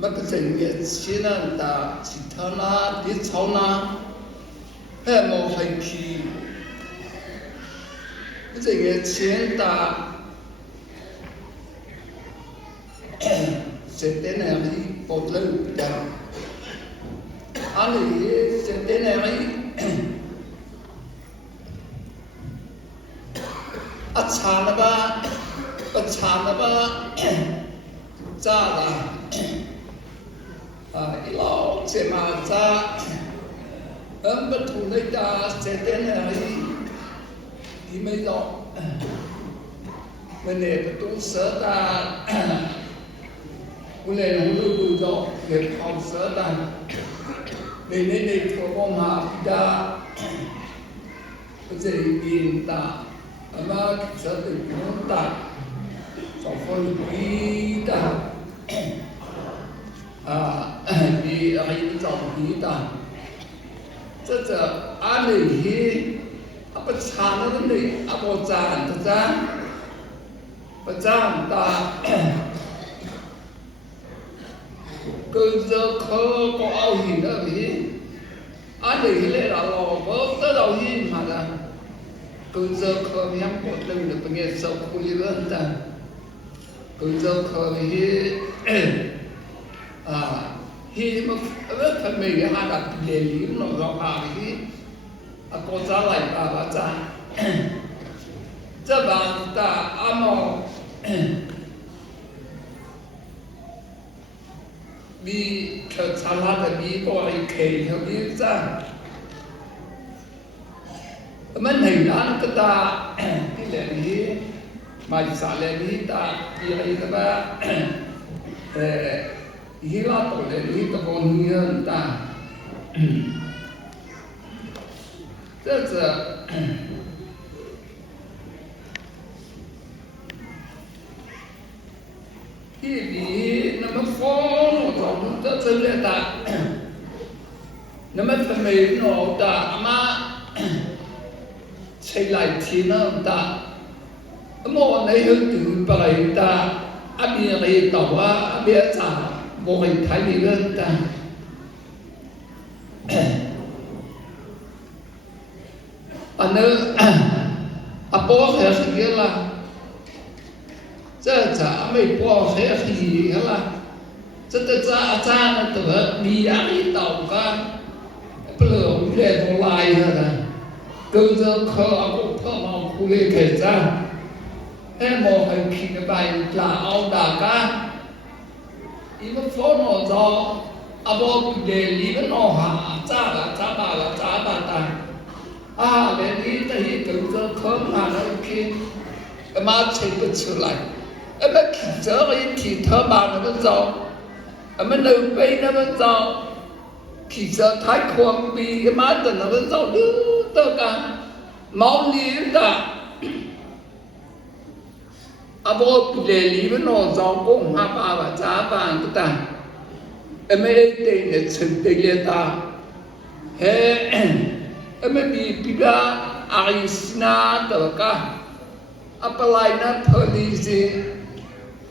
mà cái chuyện việc xin là ta chỉ thao na đi cháu na hay một hay khi cái chuyện việc xin ta sẽ đến này đi một lần chẳng anh ấy sẽ đến này đi chán ba cha là lâu sẽ mà cha bất thủ này ta sẽ đến này đi mấy đó mình để cáiตู้sớ ta mình để nó đủ rồi để học sớ ta để cho con học ta cái gì in ta mà sớ thì nó ta cho con đi ta đi ai cho đi ta这安利不长的那不长的长不长的cứ giờ khờ có ao hình đó vì anh để lại là lò vỡ tới đầu hình mà là cứ giờ khờ thì em có từng được nghe sâu khu lý hơn ta cứ giờ khờ thì khi mà phần mình hai đặt để lý nó rõ ràng thì có giá lại bà cha这帮的阿毛มีเธอชาลาแต่มีก็ไอ้เคยเขามีจ้ามันเห็นนั้นก็ตาที่แหล่นี้มาจากสาแหล่นี้ตาที่อะไรก็ว่าฮิลาตัวแหล่นี้ตะโกนเงี้ยตา这ที่ดีน้ำมันฟ้องหอจะเฉลี่ยตาน้ำมันทำไมหนอตามาใช้หลายทีน้ำตาเมื่อวันไหนถึงไปตาอาเบียอะไรต่อว่าอาเบียจ่าบอกให้ไทยมีเรื่องตาอันนั้นอาโป้แค่สิ่งเดียวละ这咋没包黑黑了？这咋那得你压力大个，不能越多来了，跟着科我碰到苦的开始，哎，莫还拼个白拉熬大个，因为放那着，不连里个弄下，咋巴啊，连里这一跟着科嘛那拼，嘛吹不出来。mà khi giờ cái thì thơ bà nó vẫn giàu mà nơi bây nó vẫn giàu khi giờ thái khoang bị cái má tần nó vẫn giàu đưa tất cả máu lý cả bố để lý với nó giàu cũng hạ bà và giá bà của ta mấy tên để xử tên lên ta mấy bị ra ai sna tất cả apply na policy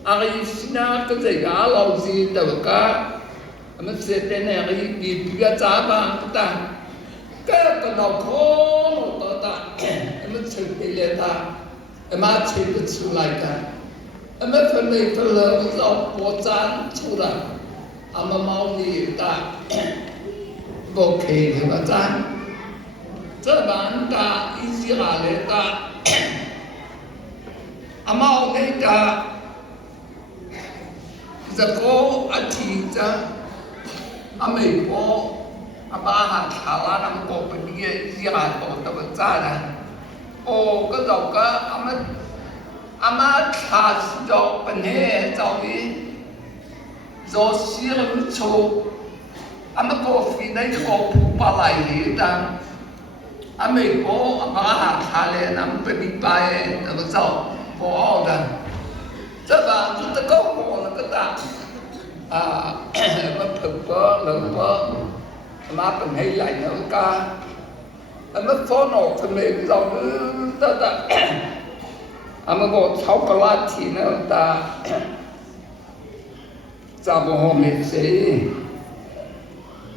Arisina cái gì cả lâu gì đâu cả mình sẽ tên này cái gì bây giờ bạn ta cái đầu khó nó ta mình xử lý lên ta mà chỉ được xử lại ta mình phần này phần lớn do bộ chán chủ ra mà mau đi ta bộ kỳ thì mà chán这bạn ta ý gì là lên ta mau cái ta giờ có anh chị cha mình có ba hạt thảo lá năm có bên kia gì hạt có tao vẫn ra này cái đầu cái ama thà cho bên hè cho đi rồi xí là một số có phi đấy có phụ ba lại gì ta mình có ba hạt thảo lá năm bên đi bay tao vẫn sao có đâu这把这个我那个大mà thực bơ lớn bơ mà từng hay lại nữa ca mà phó nổ thì mình giàu nữa ta mà có sáu cái lá thì nữa ta za bo ho me se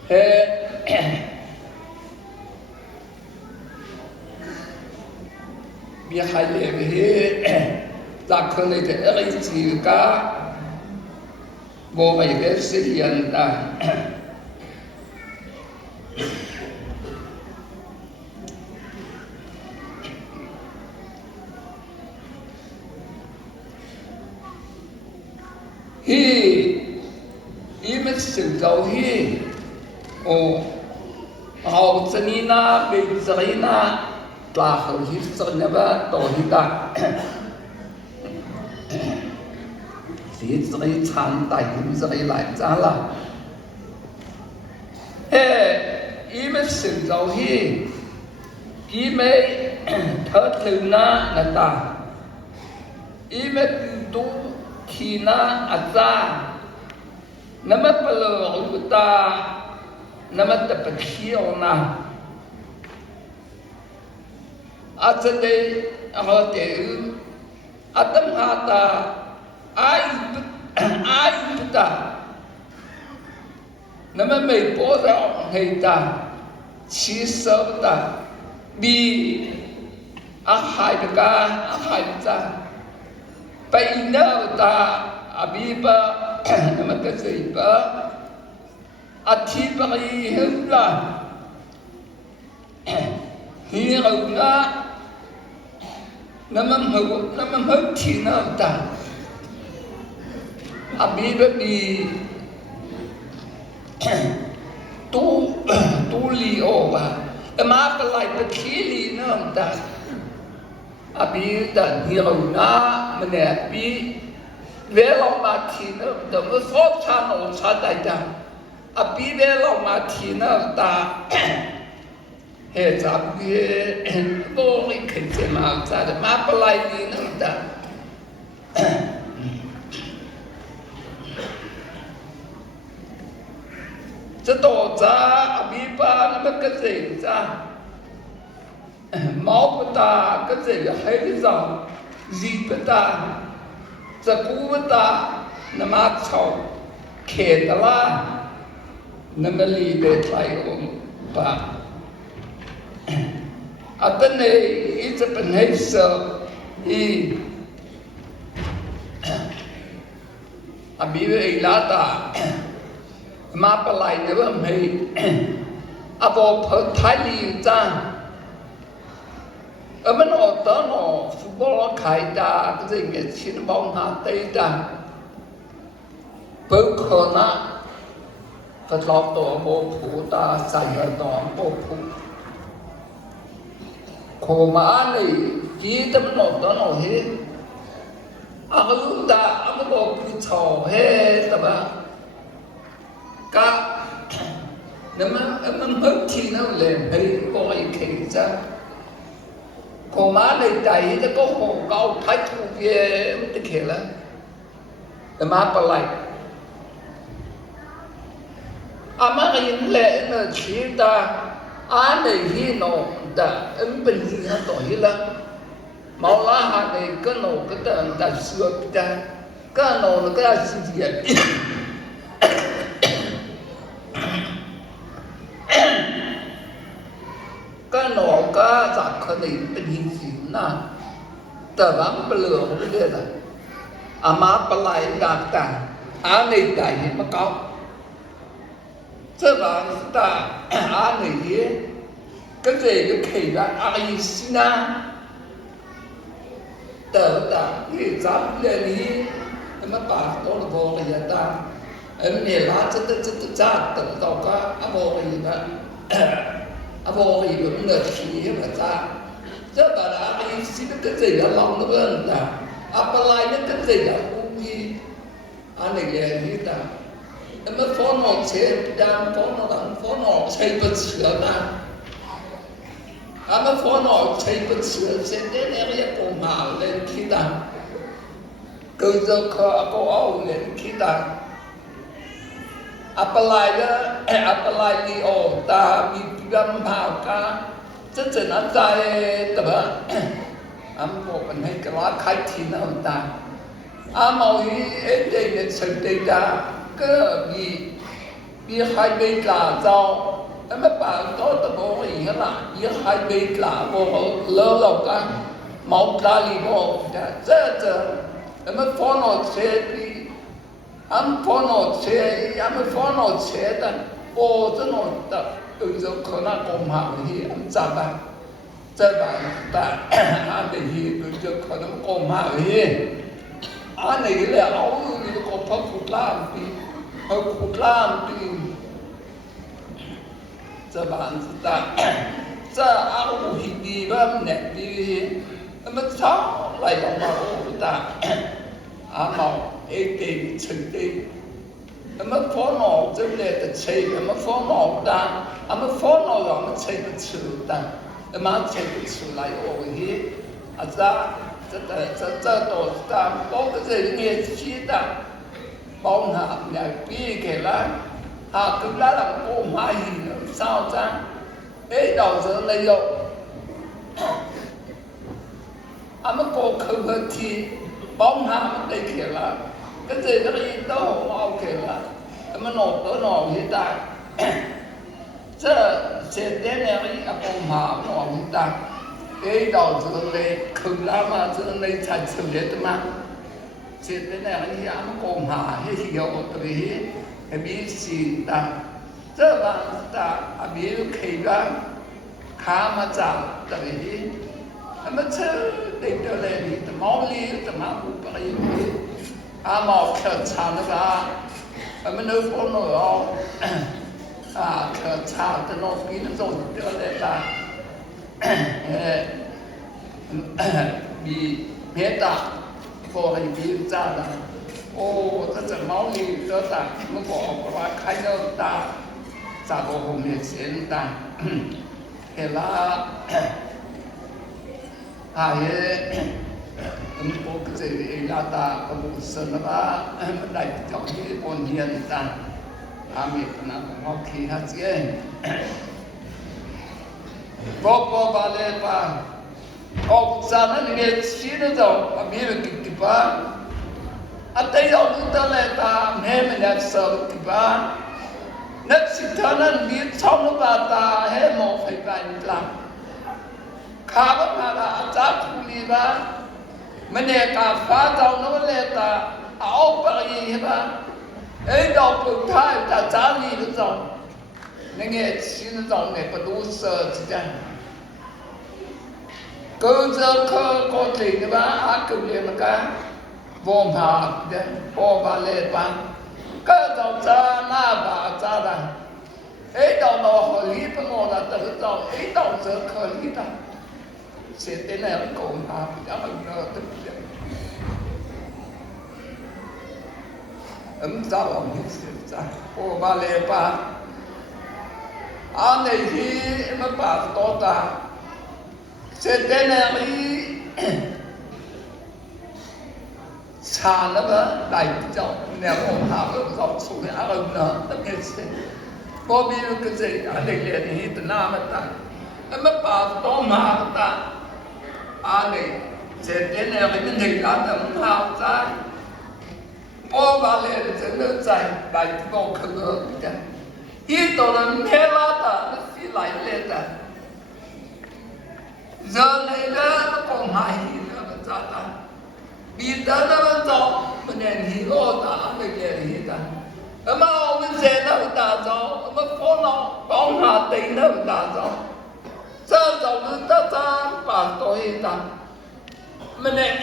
he bi hai le he za khon le de ri chi ka bo mai le se yan ta hi image sim tàu hi o hậu chân na bị chân na là hậu hi chân na ba tổ hi ta thì chân chán đại cũng chân lại ra là he image sim tàu hi image thớt lưng na ta image tu khi na aza nama palo uta nama tapakhiyo na atade ahote atam hata ai puta nama mai poda heita chi sabta bi ahai ta paina ta abiba nama kasaiba athipari hemla hiruna namam hau thina ta abiba bi tu li over ma palai pathili nam ta abi dan hiruna menepi velo matina da so chano chadai da abi velo matina da he zabi bo ri kente ma za da ma palai ni nam da这多za abi ba na ka ze za mau bata ka ze hai za zi bata za ku bata na ma chao ke da la na ma li de tai om ba atane i za pen hai sa i abi ve la ta ma pa lai ne ba mai abo pho thai li za ở bên họ đó nó football khai ta cái gì nghệ xin bóng hà tây ta bớt khờ na cái lọt tổ bộ phụ ta xài ở đó bộ phụ khổ mà này chỉ tâm nó đó nó hết à cái lúc ta à cái bộ phụ trò hết ta ba cả nếu mà mất thì nó lên hay coi cái ra cô má này chạy nó có hồ câu thái thu kia mất cái là má bà lại má cái lệ nó chỉ ta này hi nó ta bình gì nó tội là máu lá hà này cái nó cái ta sửa ta cái nó cái gì cái nó cái giả khởi nàyเป็นหินสินนะแต่บางเปลือกไม่ได้เลยมาปลายดักแต่ในใจมันก็这个是那些跟这个开的意思呢的你咱们这里那么把多了多了也当你拿这咋等到个我里的abo thì cũng là chỉ mà ta rất là cái gì cái gì là lòng nó bên ta apply nó cái gì là cũng gì anh này là như ta nó mới phó nó chế đang phó nó đang phó nó xây bất sửa ta mới phó nó xây bất sửa sẽ đến cái bộ mà lên khi ta cứ giờ có áo lên khi ta apply đi ô ta bị găm vào cả rất là nó dài tập bộ mình hay cái lá khai thì nó ta màu ý đây là sự đây ta cơ bị hai bên là giàu em mới bảo tôi tập bộ gì hết là bị hai bên là bộ lỡ lâu cả một là li bộ giờ em mới phone nó xe đi em phone nó xe em mới phone nó xe đó ô cho nó tập từ giờ khởi nào cũng học thì em trả bài trả bài ta anh để hi từ giờ khởi nào cũng học thì anh này là áo thì có phải cụt làm thì hơi cụt làm thì giờ bạn ta giờ áo thì đi bên nè đi em mới sáng lại đồng màu ta màu ấy thì chừng đi em mới phó nổ真的的吹em mới phó nổ ta em mới phó nổ rồi mới吹不出ta em mới吹不出来哦嘿这都是他包个这年纪的包下来比起来cứ lá làm cô mai sao cha ấy đầu giờ này rồi mới cô không hơn thì bóng ham đây kia là cái gì nó đi đâu mau kia là mới nổ hiện tại sẽ đến này bóng ham nổ hiện tại ấy đầu giờ này không làm mà giờ này chạy xử lý mà sẽ đến này cô ham hay hiểu tôi bị gì ta这个ta比如开个卡嘛咋的哩那么这对着来你的毛里怎么不把你毛可长的吧我们都说了可长的那比那种得来吧比别的或者比咋的哦这毛里得的如果把开了大咋个后面现在给了也我这里拉大个不是了吧来叫你过年的没可能我看他这我把那把咱们那个吃的都没有给吧đây là chúng ta lại ta nghe mình đã sợ cái ba nếu sự thật là biết xong nó bà ta hết một phải bài làm khá bất ngờ là giá phụ lý ba mình để cả phá trong nó lại ta áo bà gì hết ba ấy đâu bực thái ta giá lý nó dòng nên nghe xin nó dòng này có đủ sợ chứ chẳng cứ giờ có thể nó ba cứ liền mà cả vô mà vô bà lệ bà cái đầu cha na bà cha đó ấy đầu nó hồi lý cái mồ là tự đầu ấy đầu giờ khởi lý đó sẽ thế này là cổ mà đã mình nó tức giận sao ông như thế ra vô bà lệ bà này thì mà bà to ta sẽ thế này cha nó mà đại cho nè ông hạ nó dọc xuống cái áo nó tất nhiên sẽ có biết cái gì anh này liền thì từ nam ta em mới bảo to mà ta này sẽ đến này cái gì cả tầm hào ra ô bà liền sẽ nó chạy đại có không có cái ít đồ là nghe la ta nó chỉ lại lên ta giờ này nó còn hại nó ra ta bị ta nó cho mình nên hiểu ta mình nên hiểu ta mà ông sẽ nó ta cho mà phô nó con hạ tình nó ta cho sao cho nó ta bảo tôi ta mình nên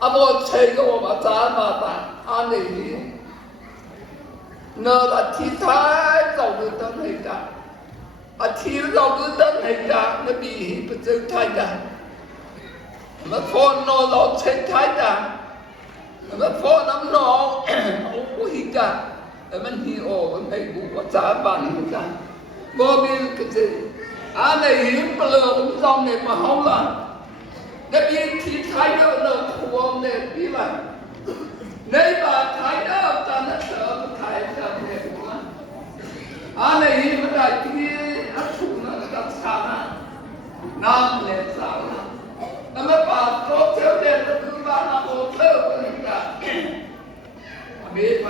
một chơi cái mà ta mà ta anh này nó là thi thái giàu được tân hay ta thi giàu được tân hay ta nó bị bị tự thay ta mà phone nó lọt trên thái ta mà phone nó không hiểu cả mình hiểu mình thấy cũng có giá bản hiểu cả vô biết cái gì này hiểu mà lừa cũng dòng này mà không là nó biết thì thái đó nó không này biết là nếu mà thái đó ta nó sợ thái đó này cũng là này hiểu mà đại thì chủ nó đặt xa nam lên sao mà bà có theo đèn nó cứ ba là một thơ của người ta 没吧？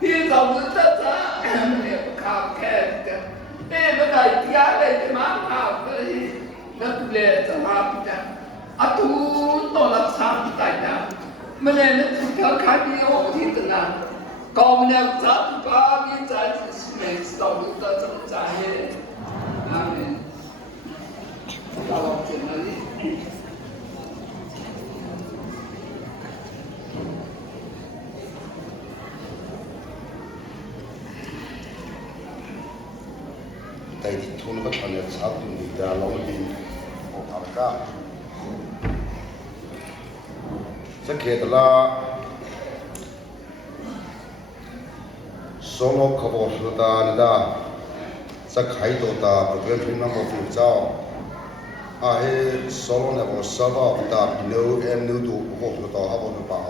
พี่เราจะจะเนี่ยข่าวแค่จะเนี่ยเมื่อไหร่ที่อะไรจะมาข่าวเลยนักเรียนจะมาจะอาทุนตัวละสามใจนะเมื่อเนี่ยนักศึกษาขายดีโอ้ที่ตลาดกองเนี่ยจัดบ้ามีใจไม่สอนตัวจงใจอาเมนเราจะมาดิแต่ที่ทุนก็ทำเนี่ยชาวตุนิดาลองดินโอ้อาร์ก้าสักเหตุละโซโลขบวนสุดานิดาสักไข่ตัวตาโปรแกรมพิมพ์น้ำมันฟิวเจ้าอาเฮโซโลเนี่ยบอกสบายตาพิโนเอ็นนูดูขบวนสุดาขบวนสุดา